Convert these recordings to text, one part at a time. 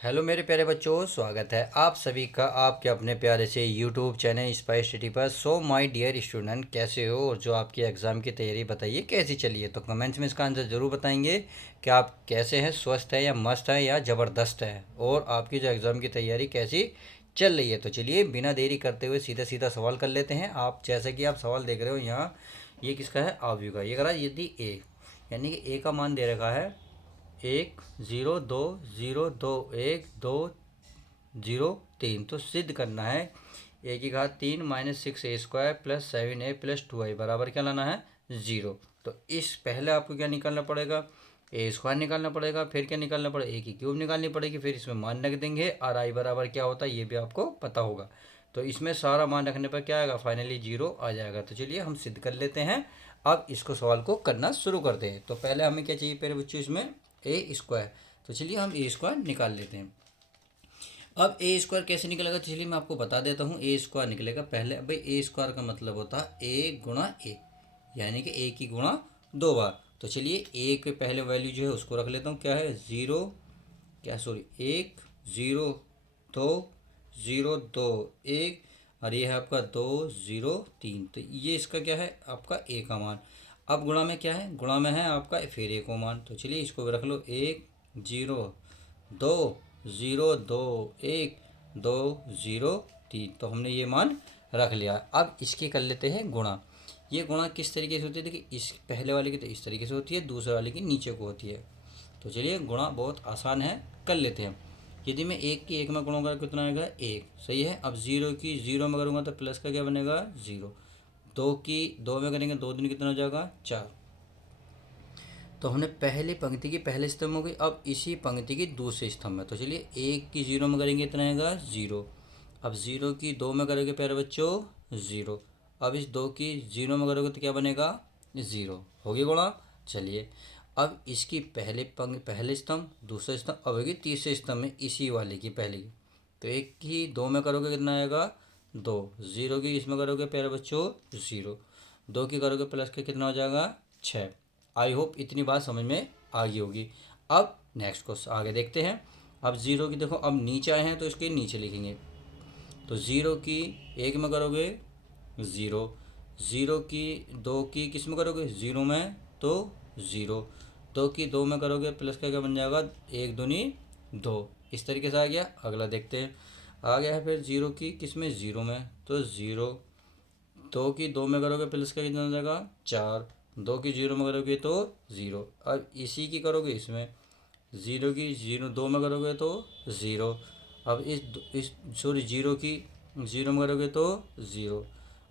Hello मेरे प्यारे बच्चों, स्वागत है आप सभी का आपके अपने प्यारे से यूट्यूब चैनल स्पाइस सिटी पर। सो माय डियर स्टूडेंट, कैसे हो और जो आपकी एग्ज़ाम की तैयारी बताइए कैसी चली है। तो कमेंट्स में इसका आंसर ज़रूर बताएंगे कि आप कैसे हैं, स्वस्थ है या मस्त है या ज़बरदस्त है, और आपकी जो एग्ज़ाम की तैयारी कैसी चल रही है। तो चलिए बिना देरी करते हुए सीधा सीधा सवाल कर लेते हैं। आप जैसे कि आप सवाल देख रहे हो यहाँ, ये किसका है, आव्यू का। ये कह रहा है यदि ए यानी कि ए का मान दे रखा है 1 0 2 0 2 1 2 0 3, तो सिद्ध करना है ए की घात 3 -6a² + 7a + 2i बराबर क्या लाना है, 0। तो इस पहले आपको क्या निकालना पड़ेगा, a² निकालना पड़ेगा, फिर क्या निकालना पड़ेगा, ए की क्यूब निकालनी पड़ेगी, फिर इसमें मान रख देंगे और आई बराबर क्या होता है ये भी आपको पता होगा। तो इसमें सारा मान रखने पर क्या आएगा, फाइनली 0 आ जाएगा। तो चलिए हम सिद्ध कर लेते हैं। अब इसको सवाल को करना शुरू करते हैं। तो पहले हमें क्या चाहिए मेरे बच्चों, इसमें a²। तो चलिए हम a² निकाल लेते हैं। अब a² कैसे निकलेगा, तो चलिए मैं आपको बता देता हूँ। a² निकलेगा पहले, भाई a² का मतलब होता है a गुणा ए, यानी कि a की गुणा 2 बार। तो चलिए a के पहले वैल्यू जो है उसको रख लेता हूँ, क्या है 0, क्या सॉरी 1 0 2 0 2 1, और ये है आपका 2 0 3। तो ये इसका क्या है, आपका a का मान। अब गुणा में क्या है, गुणा में है आपका फिर a को मान। तो चलिए इसको भी रख लो, 1 0 2 0 1 2 0 3। तो हमने ये मान रख लिया। अब इसकी कर लेते हैं गुणा। ये गुणा किस तरीके से होती है, देखिए इस पहले वाले की तो इस तरीके से होती है, दूसरे वाले की नीचे को होती है। तो चलिए गुणा बहुत आसान है, कर लेते हैं। यदि मैं एक की एक में गुणा करूँ कितना आएगा, 1, सही है। अब 0 की 0 में करूँगा तो प्लस का क्या बनेगा, 0। 2 की 2 में करेंगे, 2 दिन कितना हो जाएगा, 4। तो हमने पहली पंक्ति की पहले स्तंभ हो गई। अब इसी पंक्ति की दूसरे स्तंभ में, तो चलिए 1 की 0 में करेंगे इतना आएगा 0। अब 0 की 2 में करोगे प्यारे बच्चों, 0। अब इस 2 की 0 में करोगे तो क्या बनेगा, 0। हो गया गुणा। चलिए अब इसकी पहले स्तंभ, दूसरे स्तंभ, अब होगी तीसरे स्तंभ में इसी वाले की पहले की। तो 1 की 2 में करोगे कितना आएगा, 2। 0 की इसमें करोगे प्यारे बच्चों, 0। 2 की करोगे प्लस के कितना हो जाएगा, 6। आई होप इतनी बात समझ में आ गई होगी। अब नेक्स्ट को आगे देखते हैं। अब 0 की देखो, अब नीचे आए हैं तो इसके नीचे लिखेंगे। तो 0 की 1 में करोगे 0, 0 की 2 की किस में करोगे, 0 में, तो 0। 2 की 2 में करोगे प्लस का क्या बन जाएगा, 1 दूनी 2। इस तरीके से आ गया। अगला देखते हैं, आ गया है फिर 0 की किस में, 0 में, तो 0। 2 की 2 में करोगे प्लस का कितना हो जाएगा, 4। 2 की 0 में करोगे तो 0। अब इसी की करोगे इसमें, 0 की 2 में करोगे तो 0। अब इस सॉरी 0 की 0 में करोगे तो 0।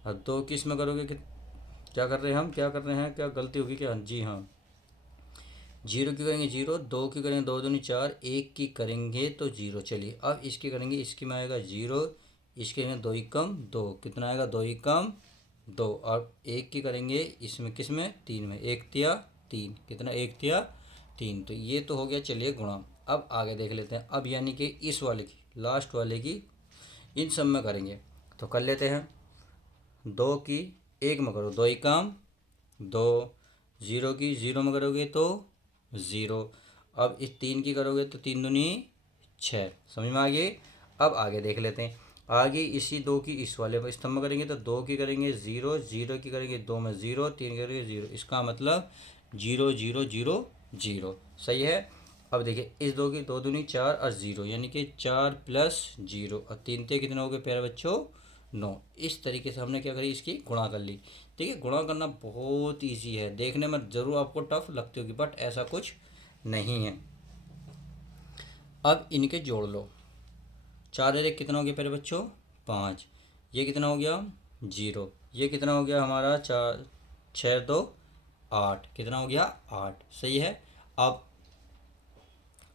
अब 2 की इसमें करोगे कि क्या कर रहे हैं हम, क्या कर रहे हैं, क्या गलती होगी क्या, जी हाँ। 0 की करेंगे 0, 2 की करेंगे 2 दूनी 4, 1 की करेंगे तो 0। चलिए अब इसकी करेंगे, इसकी में आएगा 0, इसके में 2 ही कम 2, कितना आएगा, 2 ही कम 2। और 1 की करेंगे इसमें किस में, 3 में, 1 तिया 3, कितना 1 तिया 3। तो ये तो हो गया चलिए गुणा। अब आगे देख लेते हैं। अब यानी कि इस वाले की, लास्ट वाले की, इन सब में करेंगे। तो कर लेते हैं। 2 की 1 में करो, 2 ही काम 2। 0 की 0 में करोगे तो 0। अब इस 3 की करोगे तो 3 दूनी 6। समझ में आ गई। अब आगे देख लेते हैं। आगे इसी 2 की इस वाले पर स्तंभ में करेंगे, तो 2 की करेंगे 0, 0 की करेंगे 2 में 0, 3 की करेंगे 0। इसका मतलब 0 0 0 0, सही है। अब देखिए इस 2 की 2 दूनी 4 और 0, यानी कि 4 + 0 और 3 थे कितने हो गए प्यारे बच्चों, 9। इस तरीके से हमने क्या करी, इसकी गुणा कर ली। ठीक है, गुणा करना बहुत ईजी है, देखने में ज़रूर आपको टफ लगती होगी बट ऐसा कुछ नहीं है। अब इनके जोड़ लो। 4 और 1 कितना हो गया प्यारे बच्चों, 5। ये कितना हो गया, 0। ये कितना हो गया हमारा, 4 6 2 8, कितना हो गया, 8, सही है। अब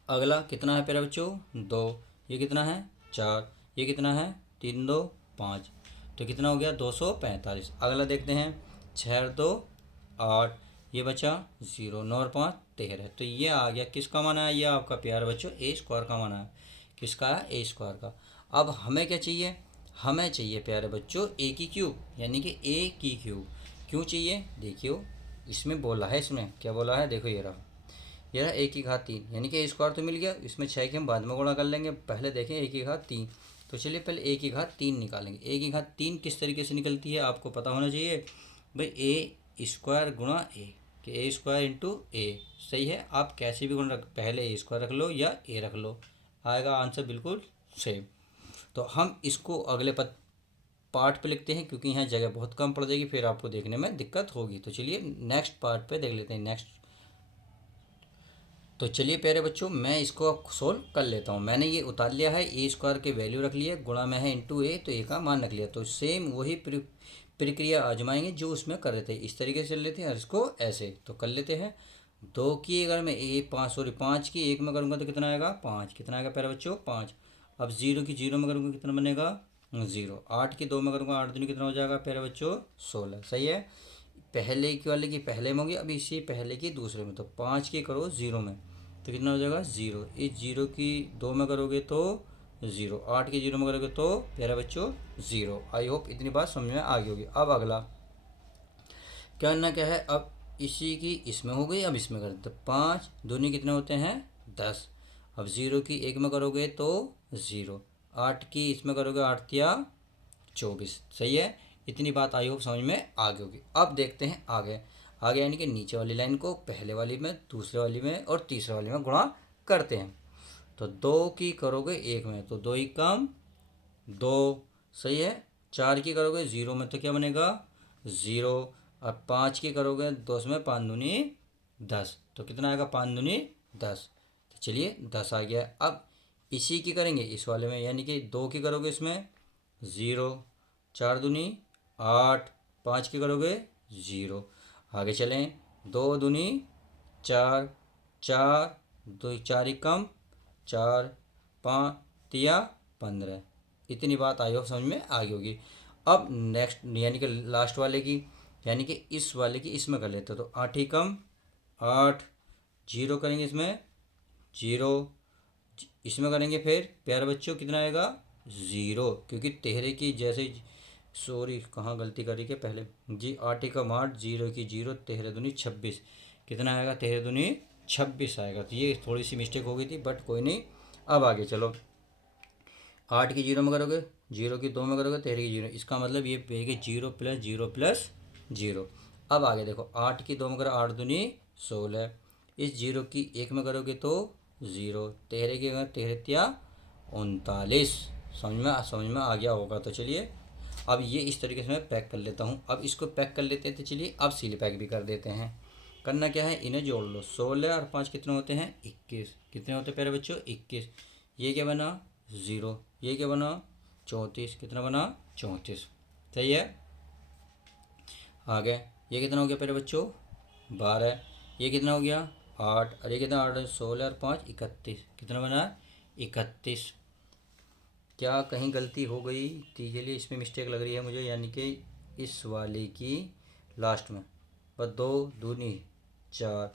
अगला कितना है प्यारे बच्चों, 2। ये कितना है, 4। ये कितना है, 3 2 5। तो कितना हो गया, 245। अगला देखते हैं, 6 2 8, ये बचा 0, 9 और 5 13। तो ये आ गया, किसका मान आया, ये आपका प्यारे बच्चों a² का मान आया। किसका है, a² का। अब हमें क्या चाहिए, हमें चाहिए प्यारे बच्चों a की क्यूब, यानी कि a की क्यूब। क्यों चाहिए, देखियो इसमें बोला है, इसमें क्या बोला है, देखो ये रहा। ये रहा ए की घात 3, यानी कि ए स्क्वायर तो मिल गया, इसमें 6 की हम बाद में गुणा कर लेंगे, पहले देखें ए की घात 3। तो चलिए पहले ए की घात 3 निकालेंगे। ए की घात 3 किस तरीके से निकलती है आपको पता होना चाहिए भाई, ए स्क्वायर गुणा ए, कि ए स्क्वायर इंटू ए। सही है, आप कैसे भी गुणा रख, पहले ए स्क्वायर रख लो या ए रख लो, आएगा आंसर बिल्कुल सेम। तो हम इसको अगले पार्ट पे लिखते हैं, क्योंकि यहाँ जगह बहुत कम पड़ जाएगी, फिर आपको देखने में दिक्कत होगी। तो चलिए नेक्स्ट पार्ट पे देख लेते हैं। नेक्स्ट, तो चलिए प्यारे बच्चों, मैं इसको सोल्व कर लेता हूँ। मैंने ये उतार लिया है, ए स्क्वायर के वैल्यू रख लिया, गुणा में है इंटू ए, तो ए का मान रख लिया। तो सेम वही प्रक्रिया आजमाएंगे जो उसमें कर रहे थे, इस तरीके से लेते हैं और इसको ऐसे तो कर लेते हैं। 2 की अगर मैं ए 5 की 1 में करूँगा तो कितना आएगा 5, कितना आएगा प्यारे बच्चों 5। अब 0 की 0 में करूँगा कितना बनेगा 0। 8 की 2 में करूँगा 8 दूनी कितना हो जाएगा प्यारे बच्चों 16। सही है, पहले की वाले की पहले में होगी, अब इसी पहले की दूसरे में। तो 5 की करो 0 में तो कितना हो जाएगा 0। इस 0 की 2 में करोगे तो 0, 8 की 0 में करोगे तो प्यारे बच्चों 0। आई होप इतनी बात समझ में आ गई होगी। अब अगला करना क्या है, अब इसी की इसमें हो गई, अब इसमें कर दो। 5 दूनी कितने होते हैं 10। अब 0 की 1 में करोगे तो 0, 8 की इसमें करोगे 8 या 24। सही है, इतनी बात आई होप समझ में आ गई होगी। अब देखते हैं आगे। आगे यानी कि नीचे वाली लाइन को पहले वाली में, दूसरे वाली में और तीसरे वाली में गुणा करते हैं। तो 2 की करोगे 1 में तो 2 ही कम 2। सही है, 4 की करोगे 0 में तो क्या बनेगा 0। अब 5 की करोगे 2 में 5 दूनी 10, तो कितना आएगा 5 दूनी 10। तो चलिए 10 आ गया। अब इसी की करेंगे इस वाले में, यानी कि 2 की करोगे इसमें 0, 4 दूनी 8, 5 की करोगे 0। आगे चलें, 2 दूनी 4, 4 2 4 ही कम 4, 5 तिया 15। इतनी बात आई हो समझ में आ गई होगी। अब नेक्स्ट यानी कि लास्ट वाले की, यानी कि इस वाले की इसमें कर लेते हो तो 8 ही कम 8, 0 करेंगे इसमें 0, इसमें करेंगे फिर प्यारे बच्चों कितना आएगा 0, क्योंकि तेहरे की जैसे, सॉरी कहाँ गलती करी के पहले जी, 8 ही कम 8, 0 की 0, तेहरे दूनी 26, कितना आएगा तेहरे दूनी 26 आएगा। तो ये थोड़ी सी मिस्टेक हो गई थी, बट कोई नहीं। अब आगे चलो, 8 की 0 में करोगे, 0 की 2 में करोगे, तेरह की 0, इसका मतलब ये पेगे 0 प्लस 0 प्लस 0। अब आगे देखो, 8 की 2 में करो 8 दूनी 16, इस 0 की 1 में करोगे तो 0, तेरह की अगर तेरह तिया 39। समझ में आ गया होगा। तो चलिए अब ये इस तरीके से मैं पैक कर लेता हूँ। अब इसको पैक कर लेते हैं, तो चलिए अब सील पैक भी कर देते हैं। करना क्या है, इन्हें जोड़ लो, 16 और 5 कितने होते हैं 21, कितने होते हैं प्यारे बच्चों 21। ये क्या बना 0, ये क्या बना 34, कितना बना 34। सही है, आगे ये कितना हो गया प्यारे बच्चों 12, ये कितना हो गया 8, और ये कितना 8, 16 और 5 31, कितना बना 31। क्या कहीं गलती हो गई थी, के लिए इसमें मिस्टेक लग रही है मुझे, यानी कि इस वाले की लास्ट में बस 2 दूनी 4,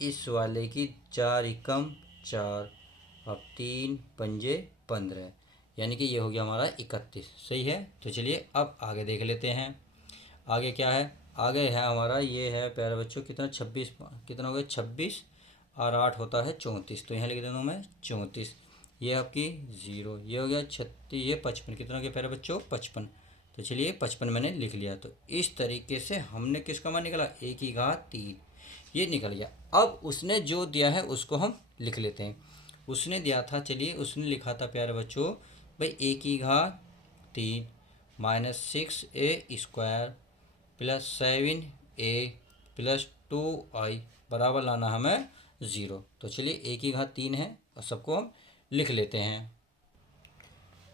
इस वाले की 4 एकम 4, अब 3 पंजे 15, यानी कि ये हो गया हमारा 31। सही है, तो चलिए अब आगे देख लेते हैं। आगे क्या है, आगे है हमारा ये है प्यारे बच्चों कितना 26, कितना हो गया 26 और 8 होता है 34, तो यहाँ लिख देता हूँ मैं 34। ये आपकी 0, ये हो गया 36, ये 55, कितना हो गया प्यारे बच्चों 55। तो चलिए 55 मैंने लिख लिया। तो इस तरीके से हमने किसका मान निकाला, ए की घात 3, ये निकल गया। अब उसने जो दिया है उसको हम लिख लेते हैं। उसने दिया था, चलिए उसने लिखा था प्यारे बच्चों भाई ए की घात 3 minus 6a² plus 7a plus 2i बराबर लाना हमें 0। तो चलिए ए की घात 3 है और सबको हम लिख लेते हैं।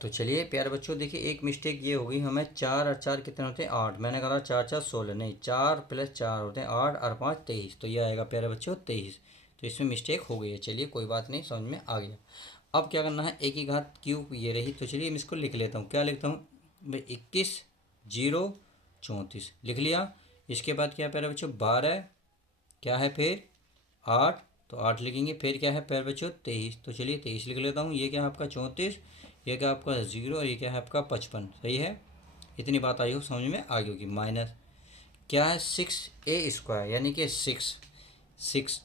तो चलिए प्यारे बच्चों देखिए, एक मिस्टेक ये हो गई, हमें 4 और 4 कितने होते हैं 8, मैंने कहा 4 4 16, नहीं 4 प्लस 4 होते हैं 8 और 5 23, तो ये आएगा प्यारे बच्चों 23। तो इसमें मिस्टेक हो गई है, चलिए कोई बात नहीं, समझ में आ गया। अब क्या करना है, ए की घात क्यूब ये रही, तो चलिए मैं इसको लिख लेता हूँ। क्या लिखता हूँ भाई 21 0 34 लिख लिया। इसके बाद क्या है प्यारे बच्चों 12, क्या है फिर 8, तो 8 लिखेंगे, फिर क्या है प्यारे बच्चों 23, तो चलिए 23 लिख लेता हूँ। ये क्या है आपका 34, ये क्या आपका 0 और ये क्या है आपका 55। सही है, इतनी बात आई हो समझ में आ गई होगी। माइनस क्या है 6a², यानी कि 6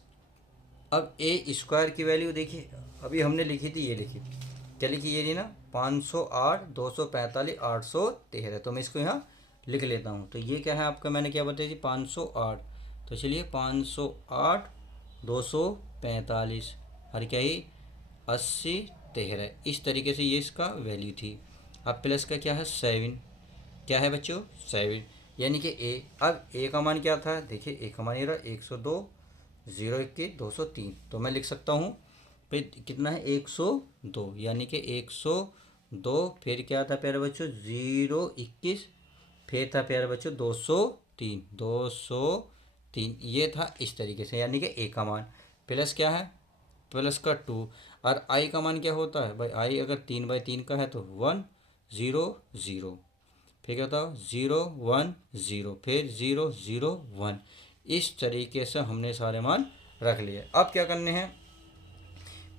अब ए स्क्वायर की वैल्यू देखिए, अभी हमने लिखी थी, ये लिखी, क्या लिखी, ये थी ना 508 245 813। तो मैं इसको यहाँ लिख लेता हूँ। तो ये क्या है आपका, मैंने क्या बताई थी, 508। तो चलिए 508 245 और क्या ही 80 13, इस तरीके से ये इसका वैल्यू थी। अब प्लस का क्या है 7, क्या है बच्चों 7, यानी कि ए। अब ए का मान क्या था, देखिए ए का मान ये रहा 102 0 21 203। तो मैं लिख सकता हूँ फिर कितना है 102, यानी कि 102, फिर क्या था प्यारे बच्चों 0 21, फिर था प्यारे बच्चों 203 ये था इस तरीके से, यानी कि ए का मान। प्लस क्या है, प्लस का 2। और आई का मान क्या होता है भाई, आई अगर 3/3 का है तो 1 0 0, फिर क्या होता है 0 1 0, फिर 0 0 1। इस तरीके से हमने सारे मान रख लिए। अब क्या करने हैं,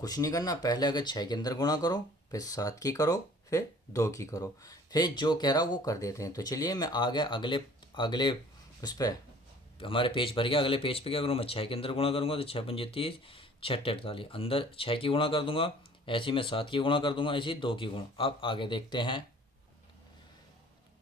कुछ नहीं करना, पहले अगर 6 के अंदर गुणा करो, फिर 7 की करो, फिर 2 की करो, फिर जो कह रहा वो कर देते हैं। तो चलिए मैं आ गया अगले अगले उस पर, हमारे पेज भर गया। अगले पेज पे क्या करूँ मैं, 6 के अंदर गुणा करूँगा तो 6 × 5 = 30, 6 × 8 = 48, अंदर 6 की गुणा कर दूंगा, ऐसे ही मैं 7 की गुणा कर दूंगा, ऐसे ही 2 की गुणा। अब आगे देखते हैं।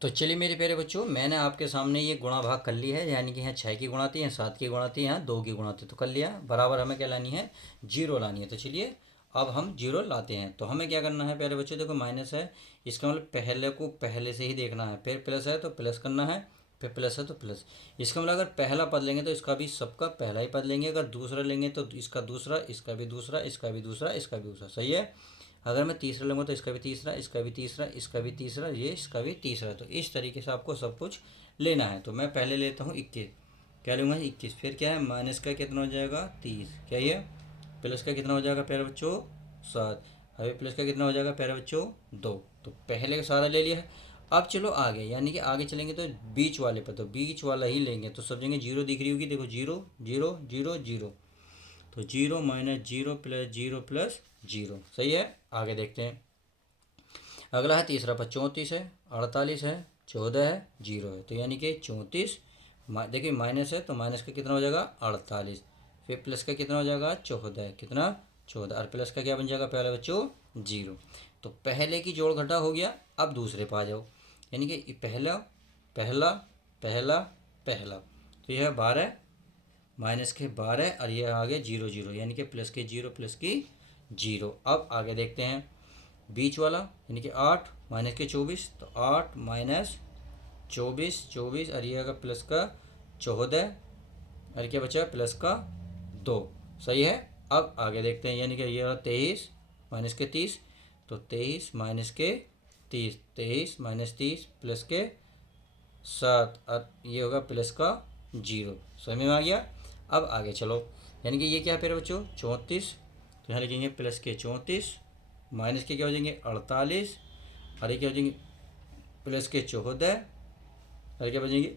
तो चलिए मेरे प्यारे बच्चों, मैंने आपके सामने ये गुणा भाग कर ली है, यानी कि यहाँ 6 की गुणा थी, यहाँ 7 की गुणा थी, यहाँ 2 की गुणा थी, तो कर लिया। बराबर हमें क्या लानी है, जीरो लानी है। तो चलिए अब हम जीरो लाते हैं। तो हमें क्या करना है प्यारे बच्चों, देखो माइनस है, इसका मतलब पहले को पहले से ही देखना है, फिर प्लस है तो प्लस करना है, फिर प्लस है तो प्लस। इसका मतलब अगर पहला पद लेंगे तो इसका भी सबका पहला ही पद लेंगे, अगर दूसरा लेंगे तो इसका दूसरा, इसका भी दूसरा, इसका भी दूसरा, इसका भी दूसरा, सही है। अगर मैं तीसरा लूँगा तो इसका भी तीसरा, इसका भी तीसरा, इसका भी तीसरा, ये इसका भी तीसरा। तो इस तरीके से आपको सब कुछ लेना है। तो मैं पहले लेता हूँ 21, क्या लूँगा 21, फिर क्या है माइनस का कितना हो जाएगा 30, क्या ये प्लस का कितना हो जाएगा प्यारे बच्चों 7, अभी प्लस का कितना हो जाएगा प्यारे बच्चों 2। तो पहले का सारा ले लिया है। अब चलो आगे, यानी कि आगे चलेंगे तो बीच वाले पर, तो बीच वाला ही लेंगे। तो सब जगह जीरो दिख रही होगी, देखो 0 0 0 0, तो 0 - 0 + 0 + 0, सही है। आगे देखते हैं, अगला है तीसरा पद, 34 है, 48 है, 14 है, 0 है। तो यानी कि 34, देखिए माइनस है तो माइनस का कितना हो जाएगा 48, फिर प्लस का कितना हो जाएगा 14, कितना 14, और प्लस का क्या बन जाएगा पहले बच्चों 0। तो पहले की जोड़ घटा हो गया। अब दूसरे पे आ जाओ, यानी कि पहला पहला पहला पहला, तो यह है 12 माइनस के 12, और ये आ गया 0 0, यानी कि प्लस के 0 प्लस की 0। अब आगे देखते हैं बीच वाला, यानी कि 8 माइनस के 24, तो 8 माइनस 24 24, और ये आएगा प्लस का 14, और क्या बचा प्लस का 2, सही है। अब आगे देखते हैं, यानी कि ये रहा 23 माइनस के 30, तो 23 माइनस के 30, 23 माइनस 30 प्लस के 7, और ये होगा प्लस का 0, समझ में आ गया। अब आगे चलो, यानी कि ये क्या है फिर बच्चों 34, तो यहाँ लिखेंगे प्लस के 34, माइनस के क्या हो जाएंगे 48, और ये क्या हो जाएंगे प्लस के 14, और क्या बचेंगे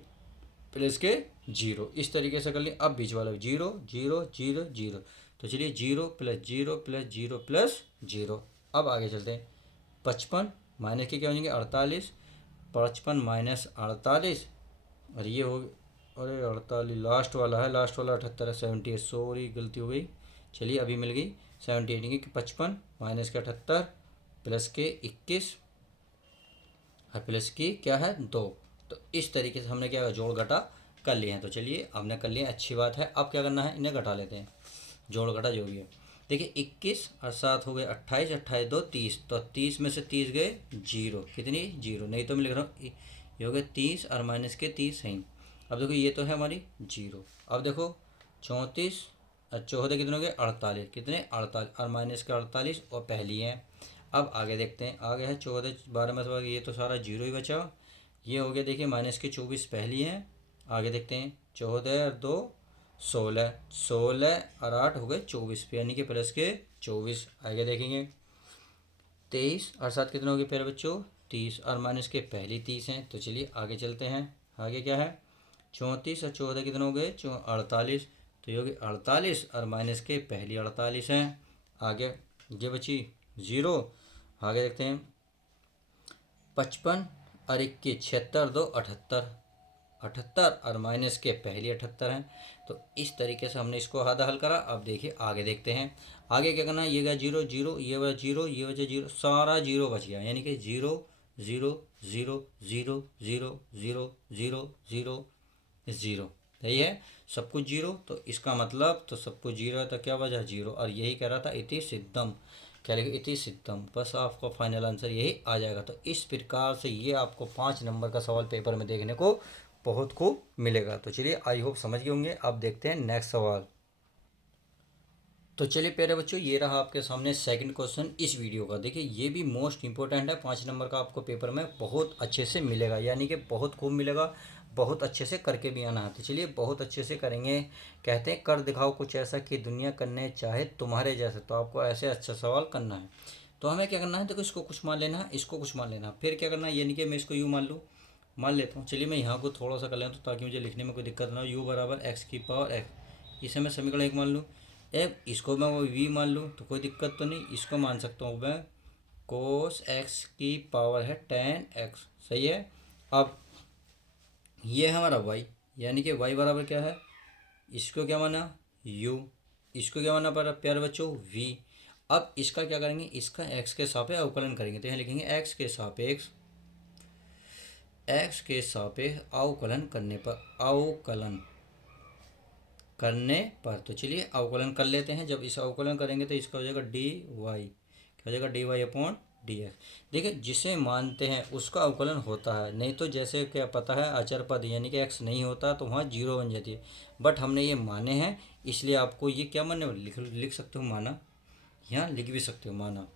प्लस के 0। इस तरीके से कर लिया। अब बीच वाला 0 0 0 0, तो चलिए 0 + 0 + 0 + 0। अब आगे चलते हैं, 55 माइनस के क्या हो जाएंगे 48, 55 माइनस 48, और ये हो, अरे 48 लास्ट वाला है, लास्ट वाला 78 है, 78, सॉरी गलती हो गई। चलिए अभी मिल गई 78, कि 55 माइनस के 78 प्लस के 21, और प्लस की क्या है 2। तो इस तरीके से हमने क्या जोड़ घटा कर लिए हैं। तो चलिए हमने कर लिया, अच्छी बात है। अब क्या करना है, इन्हें घटा लेते हैं, जोड़ घटा जो भी है। देखिए 21 और 7 हो गए 28, 28 2 30, तो 30 में से 30 गए 0, कितनी 0, नहीं तो मैं लिख रहा हूँ ये हो गए 30 और माइनस के 30 सही। अब देखो ये तो है हमारी 0। अब देखो 34 और 14 कितने हो गए 48, कितने 48, और माइनस के 48 और पहली है। अब आगे देखते हैं, आगे है 14 12 में से ये तो सारा 0 ही बचा। ये हो गया देखिए माइनस के 24 पहली है। आगे देखते हैं 14 और 2 16, 16 और 8 हो गए 24, यानी कि प्लस के 24। आगे देखेंगे 23 और 7 कितने हो गए प्यारे बच्चों 30, और माइनस के पहली 30 हैं। तो चलिए आगे चलते हैं, आगे क्या है 34 और 14 कितने हो गए 48, तो ये हो गए 48, और माइनस के पहली 48 हैं। आगे ये बची 0। आगे देखते हैं 55 और 21 76 2 78, 78 और माइनस के पहले 78 हैं। तो इस तरीके से हमने इसको आधा हल करा। अब देखिए आगे देखते हैं। आगे क्या करना है, ये गया जीरो जीरो, ये बचा जीरो, ये बचा जीरो, सारा जीरो बच गया, यानी कि zero zero zero zero zero zero zero zero zero. सही है, सब कुछ जीरो, तो इसका मतलब तो सब कुछ जीरो है, तो क्या वजह जीरो। और यही कह रहा था इति सिद्धम, क्या लिखे इति सिद्धम, बस आपको फाइनल आंसर यही आ जाएगा। तो इस प्रकार से ये आपको 5 नंबर का सवाल पेपर में देखने को बहुत खूब मिलेगा। तो चलिए आई होप समझ गए होंगे। अब देखते हैं नेक्स्ट सवाल। तो चलिए प्यारे बच्चों, ये रहा आपके सामने सेकंड क्वेश्चन इस वीडियो का। देखिए ये भी मोस्ट इंपॉर्टेंट है, 5 नंबर का आपको पेपर में बहुत अच्छे से मिलेगा, यानी कि बहुत खूब मिलेगा, बहुत अच्छे से करके भी आना है। तो चलिए बहुत अच्छे से करेंगे। कहते हैं कर दिखाओ कुछ ऐसा कि दुनिया करने चाहे तुम्हारे जैसे। तो आपको ऐसे अच्छा सवाल करना है। तो हमें क्या करना है, देखो इसको कुछ मान लेना है, इसको कुछ मान लेना है, फिर क्या करना है, यानी कि मैं इसको यू मान लूँ, मान लेता हूँ। चलिए मैं यहाँ को थोड़ा सा कर लेता हूँ ताकि मुझे लिखने में कोई दिक्कत ना हो। यू बराबर एक्स की पावर एक्स, इसे मैं समीकरण 1 मान लूँ। अब इसको मैं वो वी मान लूँ तो कोई दिक्कत तो नहीं। इसको मान सकता हूँ मैं कोस एक्स की पावर है टेन एक्स। सही है। अब ये है हमारा वाई, यानी कि वाई बराबर क्या है, इसको क्या माना यू, इसको क्या माना पड़ा प्यारे बच्चों वी। अब इसका क्या करेंगे, इसका एक्स के सापेक्ष अवकलन करेंगे। तो यहाँ लिखेंगे एक्स के सापेक्ष अवकलन करने पर तो चलिए अवकलन कर लेते हैं। जब इसे अवकलन करेंगे तो इसका हो जाएगा डी वाई, क्या हो जाएगा d Y upon D x. देखिए जिसे मानते हैं उसका अवकलन होता है, नहीं तो जैसे क्या पता है अचर पद यानी कि एक्स नहीं होता तो वहाँ जीरो बन जाती है। बट हमने ये माने हैं, इसलिए आपको ये क्या माने लिख सकते हो माना, यहाँ लिख भी सकते हो माना।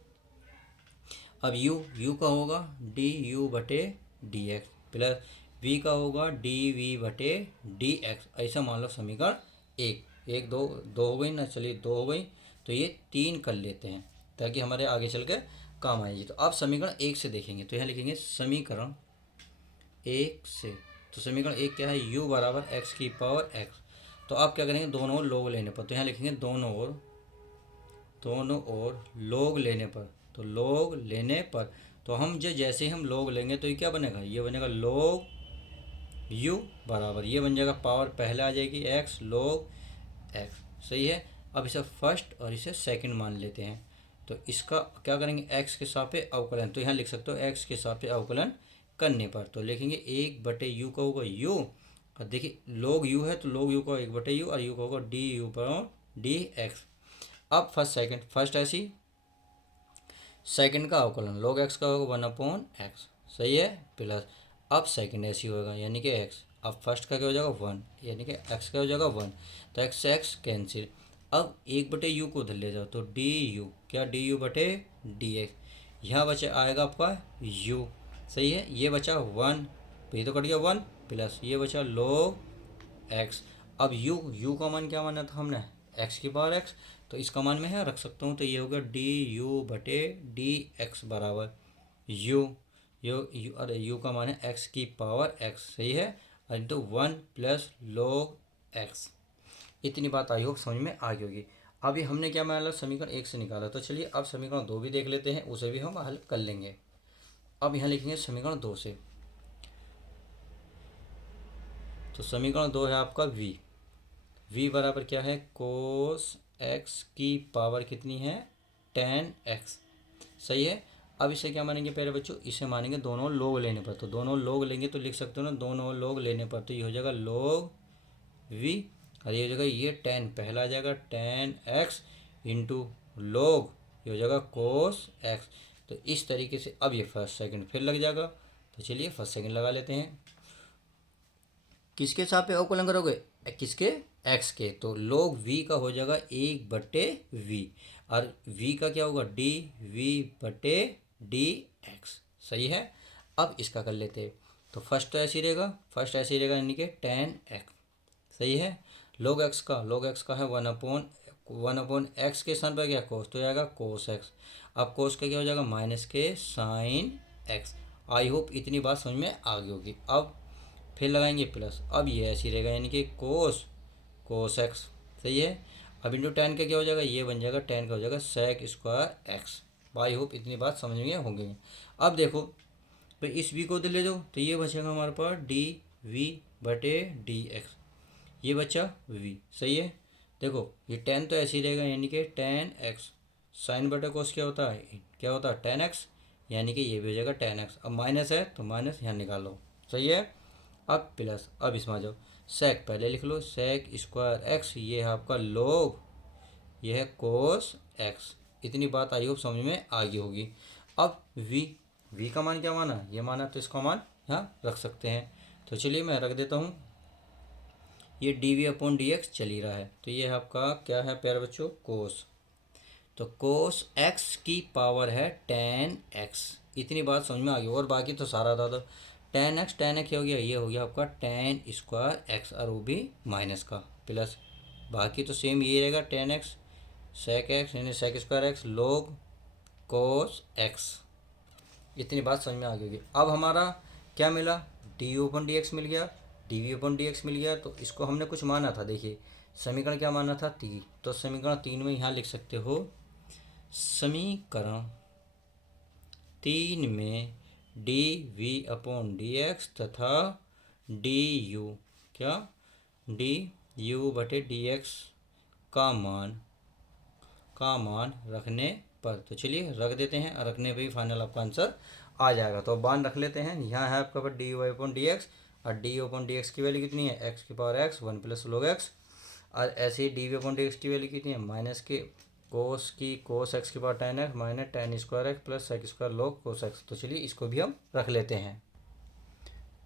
अब यू का होगा डी यू बटे डी एक्स प्लस वी का होगा डी वी बटे डी एक्स। ऐसा मान लो समीकरण एक दो हो गई ना, चलिए 2 हो गई, तो ये 3 कर लेते हैं ताकि हमारे आगे चल के काम आएगी। तो अब समीकरण 1 से देखेंगे, तो यहाँ लिखेंगे समीकरण 1 से। तो समीकरण 1 क्या है, u बराबर एक्स की पावर एक्स। तो आप क्या करेंगे, दोनों ओर लोग लेने पर, तो यहाँ लिखेंगे दोनों ओर लोग लेने पर। तो लोग लेने पर तो हम जो जैसे हम लोग लेंगे तो ये क्या बनेगा, ये बनेगा लोग u बराबर ये बन जाएगा पावर पहले आ जाएगी x लोग x। सही है। अब इसे फर्स्ट और इसे सेकंड मान लेते हैं। तो इसका क्या करेंगे, x के सापेक्ष अवकलन। तो यहाँ लिख सकते हो x के सापेक्ष अवकलन करने पर तो लिखेंगे 1/u का होगा u, और देखिए लोग u है तो लोग u का 1/u और u का होगा डी यू पर डी एक्स। अब फर्स्ट ऐसी सेकंड का अवकलन लोग एक्स का होगा 1/x। सही है। प्लस अब सेकंड ऐसी होगा यानी कि x। अब फर्स्ट का क्या हो जाएगा 1, यानी कि x का हो जाएगा 1, तो x से x कैंसिल। अब 1/u को उधर ले जाओ तो डी यू, क्या डी यू बटे डी एक्स। यहाँ बचा आएगा आपका u। सही है। ये बचा 1, तो ये तो कट गया 1 प्लस ये बचा log x। अब u का मान क्या माना था हमने, x की पावर x, तो इसका मान मैं यहाँ रख सकता हूँ। तो ये होगा डी यू बटे डी एक्स बराबर यू अरे यू का मान है x की पावर x। सही है। Into 1 plus log x। इतनी बात आई होप समझ में आ गई होगी। अब ये हमने क्या माना, समीकरण 1 से निकाला। तो चलिए अब समीकरण 2 भी देख लेते हैं, उसे भी हम हल कर लेंगे। अब यहाँ लिखेंगे समीकरण 2 से। तो समीकरण 2 है आपका v बराबर क्या है, कोस x की पावर कितनी है 10x। सही है। अब इसे क्या मानेंगे प्यारे बच्चों, इसे मानेंगे दोनों लोग लेने पर। तो दोनों लोग लेंगे तो लिख सकते हो ना दोनों लोग लेने पर, तो ये हो जाएगा लोग v, और ये हो जाएगा ये 10 पहला आ जाएगा 10x इंटू लोग ये हो जाएगा कोस x। तो इस तरीके से अब ये फर्स्ट सेकंड फिर लग जाएगा। तो चलिए फर्स्ट सेकंड लगा लेते हैं। किसके सापेक्ष अवकलन करोगे, किसके x के। तो log v का हो जाएगा 1/v, और v का क्या होगा डी वी बटे डी एक्स। सही है। अब इसका कर लेते हैं। तो फर्स्ट तो ऐसे ही रहेगा यानी कि 10x। सही है। log x का है 1/x के स्थान पर क्या कोस, तो जाएगा कोस x। अब कोस का क्या हो जाएगा माइनस के साइन x। आई होप इतनी बात समझ में आ गई होगी। अब फिर लगाएंगे प्लस, अब ये ऐसी रहेगा यानी कि कोस एक्स। सही है। अब इंटू 10 का क्या हो जाएगा, ये बन जाएगा 10 का हो जाएगा sec square x. I hope इतनी बात समझ में होंगी। अब देखो तो इस v को उधर ले जाओ तो ये बचेगा हमारे पास डी वी बटे डी एक्स, ये बचा वी, सही है। देखो ये टेन तो ऐसे ही रहेगा, यानी कि टेन एक्स, साइन बटे कोस क्या होता है, क्या होता है टेन एक्स, यानी कि ये भी हो जाएगा टेन एक्स। अब माइनस है तो माइनस यहाँ निकालो, सही है। अब प्लस, अब इसमें आ जाओ, सेक पहले लिख लो, सेक स्क्वायर एक्स, ये है आपका लोग, ये है कोस एक्स। इतनी बात आई होप समझ में आ गई होगी। अब वी, वी का मान क्या माना, ये माना, तो इसका मान यहाँ रख सकते हैं। तो चलिए मैं रख देता हूँ, ये d we upon D x चल ही रहा है, तो ये आपका क्या है प्यारे बच्चों, कोस। तो कोस एक्स की पावर है टेन एक्स, इतनी बात समझ में आ गई। और बाकी तो सारा था, तो टेन एक्स हो गया, ये हो गया आपका टेन स्क्वायर एक्स, और वो भी माइनस का, प्लस बाकी तो सेम ये रहेगा, टेन एक्स सेक एक्स यानी सेक स्क्वायर एक्स लोग कोस एक्स। इतनी बात समझ में आ गई होगी। अब हमारा क्या मिला, D U upon D X मिल गया, D V upon D X मिल गया। तो इसको हमने कुछ माना था, देखिए समीकरण क्या माना था, तीन। तो समीकरण तीन में यहाँ लिख सकते हो, समीकरण तीन में d we upon D x तथा डी यू, क्या, डी यू बटे डी एक्स का मान रखने पर, तो चलिए रख देते हैं, रखने पे ही फाइनल आपका आंसर आ जाएगा। तो मान रख लेते हैं, यहाँ है आपका पर D Y upon D X, और डी अपॉन डी एक्स की वैल्यू कितनी है, एक्स की power X, one plus log X, और ऐसे ही D we upon D x की वैल्यू कितनी है, माइनस के कोस एक्स की power ten X minus ten square X plus sec square log cos x. तो चलिए इसको भी हम रख लेते हैं।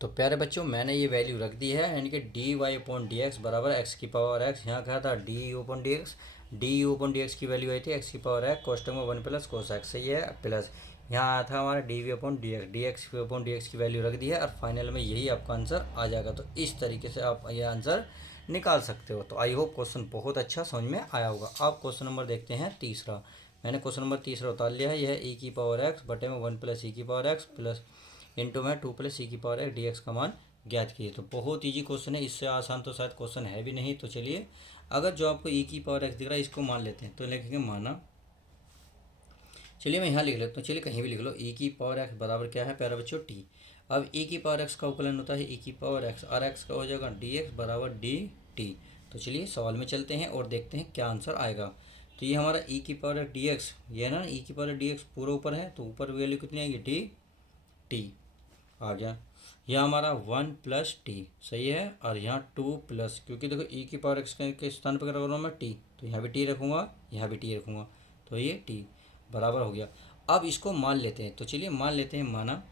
तो प्यारे बच्चों मैंने ये वैल्यू रख दी है, यानी कि d Y upon D x बराबर एक्स की पावर एक्स, यहाँ कहा था d u upon D x, d u upon D x की वैल्यू आई थी एक्स की पावर एक्स, कोष्टक में वन प्लस कोस एक्स, सही है, प्लस यहाँ आया था हमारा d we upon D x upon D x की वैल्यू रख दी है, और फाइनल में यही आपका आंसर आ जाएगा। तो इस तरीके से आप ये आंसर निकाल सकते हो। तो आई होप क्वेश्चन बहुत अच्छा समझ में आया होगा। आप क्वेश्चन नंबर देखते हैं तीसरा, मैंने क्वेश्चन नंबर तीसरा उतार लिया है, यह है ई की पावर एक्स बटे में वन प्लस ई की पावर एक्स प्लस इंटू में टू प्लस ई की पावर एक्स डी एक्स का मान ज्ञात कीजिए। तो बहुत ईजी क्वेश्चन है, इससे आसान तो शायद क्वेश्चन है भी नहीं। तो चलिए अगर जो आपको ई की पावर एक्स दिख रहा है इसको मान लेते हैं, तो लिखेंगे माना, चलिए मैं यहाँ लिख लेता हूँ, चलिए कहीं भी लिख लो, ई की पावर एक्स बराबर क्या है प्यारे बच्चों, टी। अब ई की पावर एक्स का उपकलन होता है ई की पावर एक्स, और एक्स का हो जाएगा डी एक्स बराबर डी टी। तो चलिए सवाल में चलते हैं और देखते हैं क्या आंसर आएगा। तो ये हमारा ई की पावर डी एक्स, ये ना ई की पावर डी एक्स पूरा ऊपर है, तो ऊपर वैल्यू कितनी आएगी, डी टी आ गया। यह हमारा वन प्लस टी, सही है, और यहाँ टू प्लस, क्योंकि देखो ई की पावर एक्स के स्थान पर रख रहा हूँ मैं टी, तो यहाँ भी टी रखूँगा, यहाँ भी टी रखूँगा, तो ये टी बराबर हो गया। अब इसको मान लेते हैं, तो चलिए मान लेते हैं, माना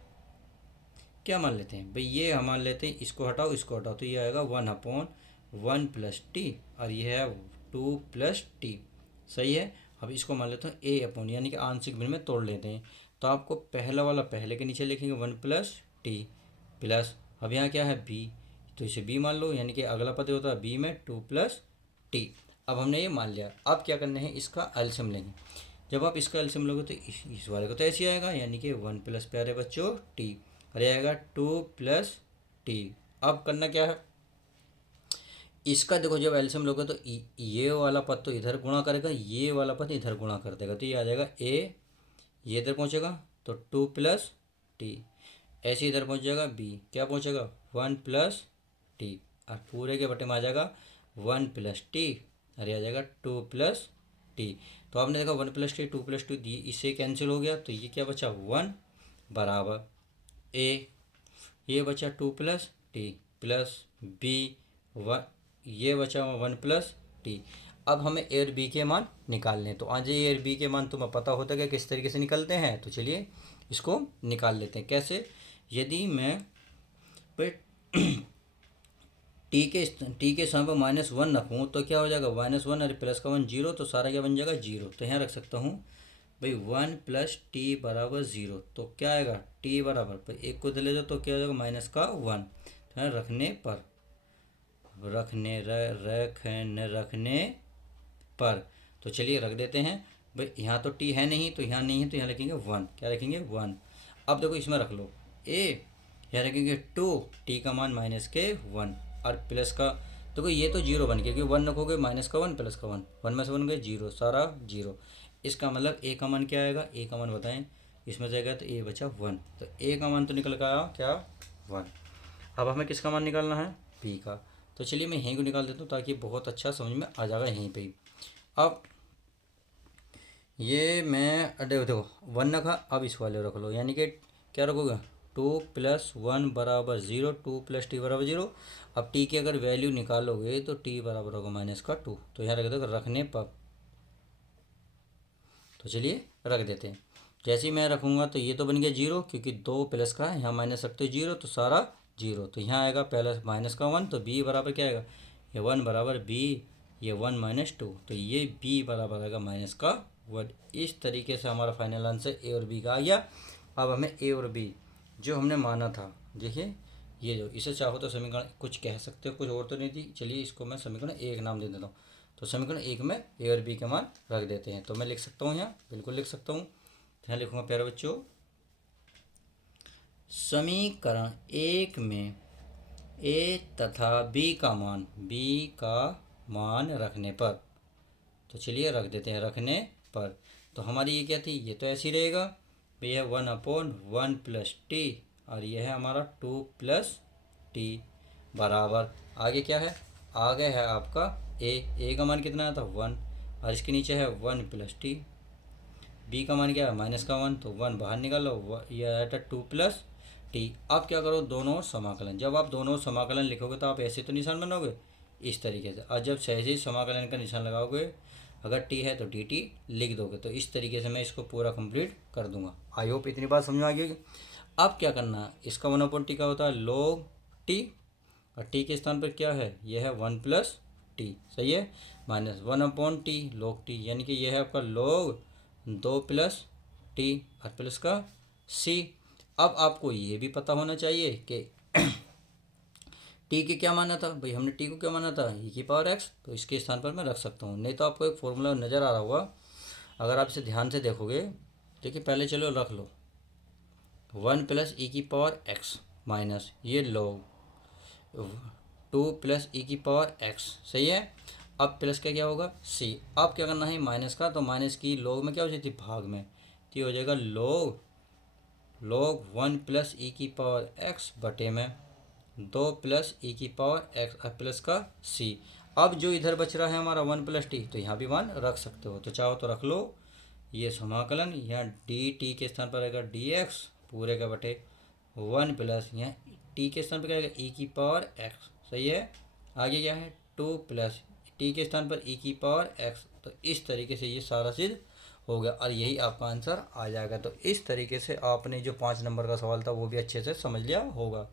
क्या मान लेते हैं भाई, ये हम मान लेते हैं, इसको हटाओ इसको हटाओ, तो ये आएगा one upon one plus T, और ये है टू प्लस टी, सही है। अब इसको मान लेते हैं ए अपॉन, यानी कि आंशिक भिन्न में तोड़ लेते हैं, तो आपको पहला वाला पहले के नीचे लिखेंगे वन प्लस टी प्लस, अब यहाँ क्या है बी, तो इसे बी मान लो, यानी कि अगला पद होता है बी में टू प्लस टी। अब हमने ये मान लिया, अब क्या करना है, इसका एलसीएम लेंगे। जब आप इसका एलसीएम लोगे तो इस वाले को तो ऐसे आएगा, यानी कि वन प्लस प्यारे बच्चों टी, और ये आएगा टू प्लस टी। अब करना क्या है, इसका देखो जब एलसीएम लोगे तो ये वाला पद तो इधर गुणा करेगा, ये वाला पद इधर गुणा कर देगा, तो ये आ जाएगा ए, ये इधर पहुँचेगा तो टू प्लस टी, ऐसे इधर पहुँच जाएगा बी, क्या पहुँचेगा वन प्लस टी, और पूरे के बटे में आ जाएगा वन प्लस टी, अरे आ जाएगा टू प्लस टी। तो आपने देखा one plus T two plus two, इससे कैंसिल हो गया, तो ये क्या बचा वन बराबर ए, ये बचा two plus t plus b one, ये बचा वन प्लस टी। अब हमें ए और बी के मान निकालने हैं, तो आज ए और बी के मान तुम्हें पता होता है कि किस तरीके से निकलते हैं। तो चलिए इसको निकाल लेते हैं, कैसे, यदि मैं टी के स्थान पर माइनस वन रखूँ तो क्या हो जाएगा माइनस वन, अरे प्लस का वन जीरो, तो सारा क्या बन जाएगा जीरो, तो यहाँ रख सकता हूँ भाई वन प्लस टी बराबर ज़ीरो, तो क्या आएगा टी बराबर पर एक को ले जाओ तो क्या हो जाएगा माइनस का वन, तो रखने पर रखने पर, तो चलिए रख देते हैं भाई, यहाँ तो टी है नहीं तो यहाँ नहीं है, तो यहाँ लिखेंगे वन, क्या रखेंगे वन। अब देखो इसमें रख लो ए, यहाँ रखेंगे टू, टी का मान माइनस के वन, और प्लस का देखो ये तो जीरो बन गया, क्योंकि वन रखोगे माइनस का वन प्लस का वन, वन में से बन गए जीरो, सारा जीरो। इसका मतलब ए का मान क्या आएगा, ए का मान बताएं, इसमें जाएगा तो ए बचा वन, तो ए का मान तो निकल कर आया क्या वन। अब हमें किसका मान निकालना है, p का। तो चलिए मैं यहीं को निकाल देता हूँ ताकि बहुत अच्छा समझ में आ जाएगा यहीं पे ही। अब ये मैं अरे देखो 1 रखा, अब इस वाले रख लो, यानी कि क्या रखोगे, 2+1 बराबर 0, 2+t बराबर 0। अब t की अगर वैल्यू निकालोगे तो t बराबर होगा -2। तो यहाँ रख दो रखने पर। तो चलिए रख देते हैं। जैसे ही मैं रखूँगा तो ये तो बन गया 0, क्योंकि 2 प्लस का है, यहाँ माइनस रखते 0 तो सारा 0। तो यहाँ आएगा पहला माइनस का 1, तो b बराबर क्या आएगा, ये 1 बराबर b, ये 1 - 2, तो ये b बराबर आएगा -1। इस तरीके से हमारा फाइनल आंसर ए और बी का आ गया। अब हमें ए और बी जो हमने माना था, देखिए ये जो इसे चाहो तो समीकरण कुछ कह सकते हो, कुछ और तो नहीं थी। चलिए इसको मैं समीकरण 1 नाम दे देता हूँ। तो समीकरण 1 में ए और बी के मान रख देते हैं। तो मैं लिख सकता हूँ यहाँ, बिल्कुल लिख सकता हूँ। यहाँ लिखूँगा प्यारे बच्चों, समीकरण 1 में ए तथा बी का मान रखने पर। तो चलिए रख देते हैं रखने पर। तो हमारी ये क्या थी, ये तो ऐसे ही रहेगा, ये है 1/1 + t, और ये है हमारा 2+t बराबर। आगे क्या है, आगे है आपका ए का मान कितना आया था 1, और इसके नीचे है 1 + t। बी का मान क्या है -1, तो 1 बाहर निकालो, ये आया था 2+t। अब क्या करो, दोनों समाकलन। जब आप दोनों समाकलन लिखोगे तो आप ऐसे तो निशान बनाओगे इस तरीके से, और जब सहज ही समाकलन का निशान लगाओगे, अगर टी है तो डी टी लिख दोगे। तो इस तरीके से मैं इसको पूरा कंप्लीट कर दूंगा। आई होप इतनी बात समझ में आ गई। अब क्या करना है, इसका 1/t का होता है log t, और टी के स्थान पर क्या है, यह है 1+t, सही है, -1/t log t, यानी कि यह है आपका log 2+t और प्लस का c। अब आपको ये भी पता होना चाहिए कि टी के क्या माना था भाई, हमने टी को क्या माना था e⁻x, तो इसके स्थान पर मैं रख सकता हूँ। नहीं तो आपको एक फॉर्मूला नज़र आ रहा होगा, अगर आप इसे ध्यान से देखोगे। देखिए पहले चलो रख लो 1 + e⁻x माइनस ये log 2 + e⁻x, सही है। अब प्लस का क्या होगा c। अब क्या करना है माइनस का, तो माइनस की log में क्या हो जाती है भाग में, तो ये हो जाएगा log 1 + e⁻x बटे में 2 + e⁻x प्लस का c। अब जो इधर बच रहा है हमारा 1+t, तो यहाँ भी मान रख सकते हो, तो चाहो तो रख लो। ये समाकलन यहाँ dt के स्थान पर आएगा dx पूरे का बटे 1 प्लस यहाँ t के स्थान पर क्या आएगा e⁻x, सही है। आगे क्या है 2 प्लस t के स्थान पर e⁻x। तो इस तरीके से ये सारा चीज़ हो गया, और यही आपका आंसर आ जाएगा। तो इस तरीके से आपने जो 5 नंबर का सवाल था वो भी अच्छे से समझ लिया होगा।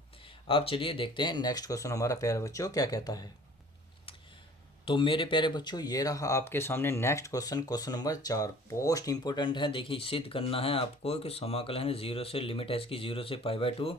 अब चलिए देखते हैं नेक्स्ट क्वेश्चन हमारा प्यारे बच्चों क्या कहता है। तो मेरे प्यारे बच्चों ये रहा आपके सामने next question, question number 4, post important है। देखिए सिद्ध करना है आपको कि समाकलन है 0 से लिमिट है इसकी 0 से π/2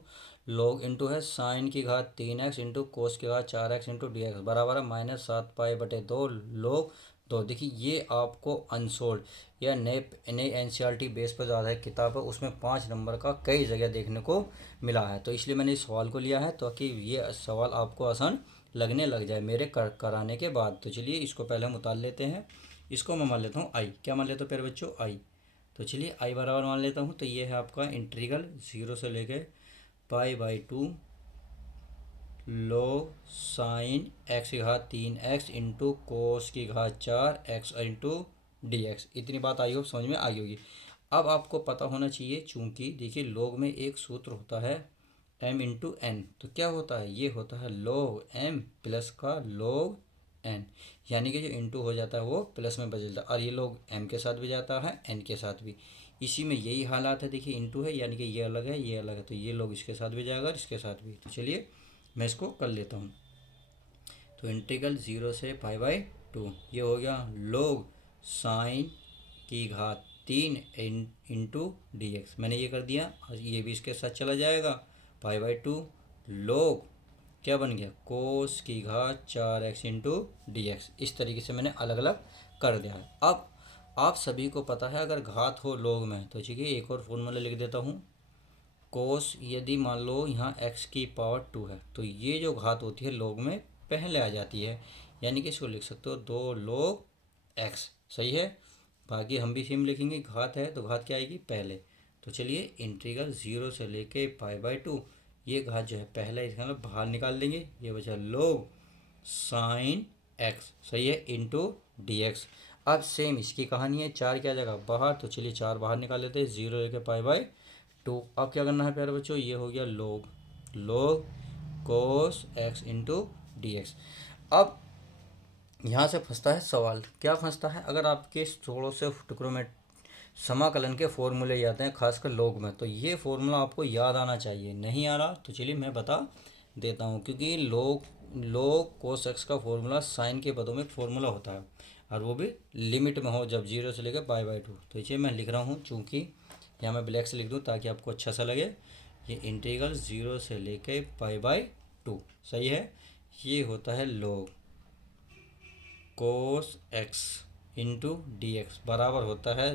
log इंटू है sin की घात 3x इंटू कोस की घात 4x इंटू डी बराबर है -7π/2 log 2। देखिए ये आपको अनसोल्ड या नए नई NCERT बेस पर ज़्यादा है किताब है, उसमें 5 नंबर का कई जगह देखने को मिला है। तो इसलिए मैंने इस सवाल को लिया है ताकि ये सवाल आपको आसान लगने लग जाए मेरे कराने के बाद। तो चलिए इसको पहले हम उतार लेते हैं। इसको मैं मान लेता हूँ आई, क्या मान लेता हूँ प्यारे बच्चों आई। तो चलिए आई बराबर मान लेता हूँ। तो ये है आपका इंटीग्रल 0 से लेके π/2 log sin x की घात 3x इंटू कोस की घात 4x इंटू dx। इतनी बात आई हो समझ में आई होगी। अब आपको पता होना चाहिए, चूंकि देखिए log में एक सूत्र होता है m इंटू एन, तो क्या होता है ये होता है log m प्लस का log n, यानी कि जो इंटू हो जाता है वो प्लस में बदलता है, और ये log m के साथ भी जाता है n के साथ भी। इसी में यही हालात है, देखिए इंटू है यानी कि ये अलग है ये अलग है, तो ये log इसके साथ भी जाएगा और इसके साथ भी। तो चलिए मैं इसको कर लेता हूँ। तो इंटीग्रल 0 से π/2 ये हो गया log sin की घात 3 इंटू dx, मैंने ये कर दिया, और ये भी इसके साथ चला जाएगा π/2 log क्या बन गया कोस की घात 4x इंटू dx। इस तरीके से मैंने अलग अलग कर दिया है। अब आप सभी को पता है अगर घात हो log में, तो ठीक है एक और फॉर्मूला लिख देता हूँ। कोस यदि मान लो यहाँ x की पावर 2 है, तो ये जो घात होती है log में पहले आ जाती है, यानी कि इसको लिख सकते हो 2 log x, सही है। बाकी हम भी सेम लिखेंगे, घात है तो घात क्या आएगी पहले। तो चलिए इंटीग्रल 0 से लेके π/2 ये घात जो है पहला इसका मतलब बाहर निकाल देंगे, ये बचा log साइन एक्स, सही है, इंटू डी एक्स। अब सेम इसकी कहानी है, 4 क्या जगह बाहर, तो चलिए 4 बाहर निकाल लेते हैं, 0 लेके पाई बाई 2। अब क्या करना है प्यारे बच्चों, ये हो गया log cos x into D x. अब यहाँ से फंसता है सवाल, क्या फंसता है, अगर आपके थोड़ों से टुकड़ों में समाकलन के फॉर्मूले याद हैं, खासकर लोग में, तो ये फॉर्मूला आपको याद आना चाहिए। नहीं आ रहा तो चलिए मैं बता देता हूँ, क्योंकि लोग कोस एक्स का फॉर्मूला साइन के पदों में एक फॉर्मूला होता है, और वो भी लिमिट में हो, जब 0 से लेकर पाई बाई 2। तो ये मैं लिख रहा हूँ, चूँकि यहाँ मैं ब्लैक से लिख दूँ ताकि आपको अच्छा सा लगे। ये इंटीग्रल 0 से लेकर पाई बाई 2, सही है, ये होता है लोग cos x into D x बराबर होता है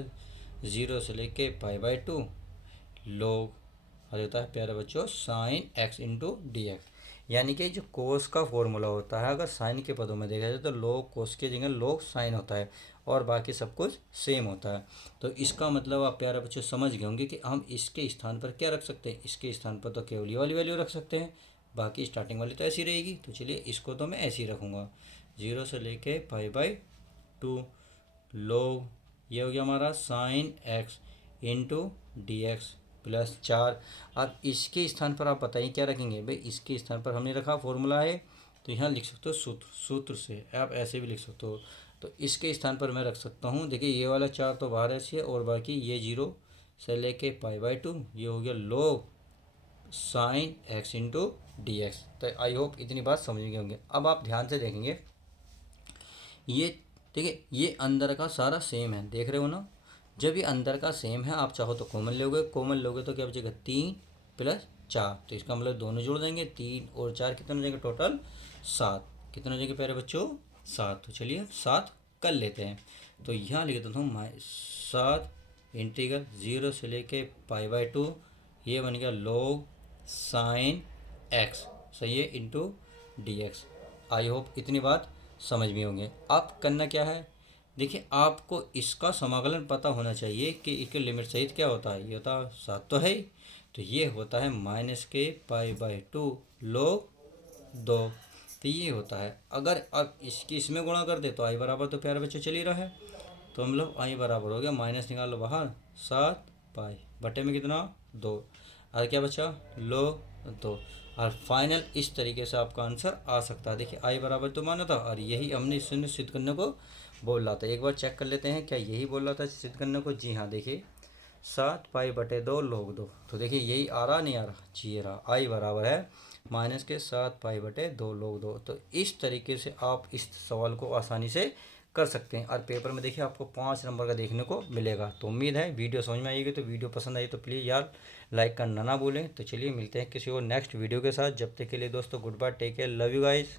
0 से लेके पाई बाई 2 लोग, और होता है प्यारे बच्चों sine x into D x. यानी कि जो कोस का फॉर्मूला होता है, अगर साइन के पदों में देखा जाए तो लोग कोस के जगह लोग साइन होता है, और बाकी सब कुछ सेम होता है। तो इसका मतलब आप प्यारे बच्चों समझ गए होंगे कि हम इसके स्थान पर क्या रख सकते हैं, इसके स्थान पर तो केवल ये वाली वैल्यू रख सकते हैं, बाकी स्टार्टिंग वाली तो ऐसी रहेगी। तो चलिए इसको तो मैं ऐसे ही रखूँगा, 0 से लेके पाई बाई 2 लोग, ये हो गया हमारा sine x into D x plus 4। अब इसके स्थान पर आप बताइए क्या रखेंगे, भाई इसके स्थान पर हमने रखा फॉर्मूला है, तो यहाँ लिख सकते हो सूत्र से, आप ऐसे भी लिख सकते हो। तो इसके स्थान पर मैं रख सकता हूँ, देखिए ये वाला 4 तो बाहर ऐसे है, और बाकी ये 0 से लेके पाई बाई 2, ये हो गया लोग sine x into D x. तो आई होप इतनी बात समझ गए होंगे। अब आप ध्यान से देखेंगे, ये देखिए ये अंदर का सारा सेम है, देख रहे हो ना। जब ये अंदर का सेम है, आप चाहो तो कॉमन लोगे, कॉमन लोगे तो क्या बचेगा 3 प्लस 4, तो इसका मतलब दोनों जोड़ देंगे, 3 और 4 कितने हो जाएंगे टोटल 7, कितने हो जाएंगे प्यारे बच्चों 7। तो चलिए 7 कर लेते हैं, तो यहाँ लिख देता हूँ 7 इंटीग्रल 0 से लेके पाई बाई 2, ये बन गया लोग साइन एक्स, सही है, into D x. I hope इतनी बात समझ में होंगे। अब करना क्या है, देखिए आपको इसका समाकलन पता होना चाहिए कि इसके लिमिट सहित क्या होता है, ये होता है 7 तो है ही, तो ये होता है माइनस के पाई बाई 2 लोग 2। तो ये होता है, अगर अब इसकी इसमें गुणा कर दे तो आई बराबर तो प्यारे बच्चे चल ही रहा है, तो हम लोग आई बराबर हो गया, माइनस निकालो बाहर 7 पाई बटे में कितना 2, और क्या बचा लोग 2, और फाइनल इस तरीके से आपका आंसर आ सकता है। देखिए आई बराबर तो माना था, और यही हमने इसने सिद्ध करने को बोल रहा था। एक बार चेक कर लेते हैं क्या यही बोल रहा था सिद्ध करने को। जी हाँ, देखिए 7 पाई बटे 2 लोग 2, तो देखिए यही आ रहा नहीं आ रहा, जी रहा, आई बराबर है माइनस के 7 पाई बटे 2 लोग 2। तो इस तरीके से आप इस सवाल को आसानी से कर सकते हैं, और पेपर में देखिए आपको 5 नंबर का देखने को मिलेगा। तो उम्मीद है वीडियो समझ में आएगी, तो वीडियो पसंद आई तो प्लीज़ यार लाइक करना ना भूलें। तो चलिए मिलते हैं किसी और नेक्स्ट वीडियो के साथ, जब तक के लिए दोस्तों good bye, take care, love you guys.